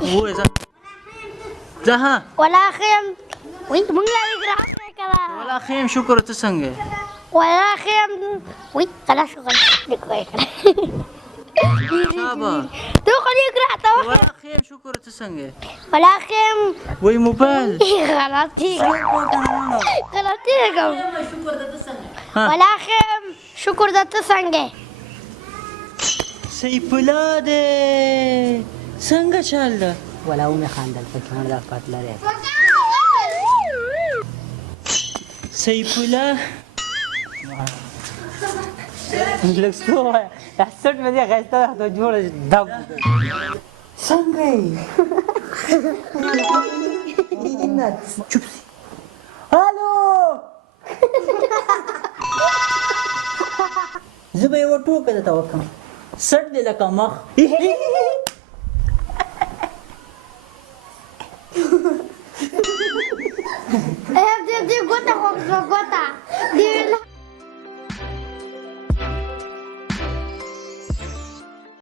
وای ځه ولا خیم وای موږ لارې ګراه کړه ولا خیم شکر ته څنګه ولا خیم وای کله شو کوي شابه تو خلي ګراه ته ولا خیم شکر ته څنګه ولا خیم وای موبایل غلطي غلطي کوم ولا خیم شکر د ته څنګه سیف الله دې څنګه چل ده ولا ومي خاندل پکې مړ دا پات لري سیف الله لکستو احسن مې غاښته ته جوړ دب څنګه یې چوپ سي هالو زه به یو ټوکه درته وکړم سټ دې لکه مخ دې ګوته خو ګوته دې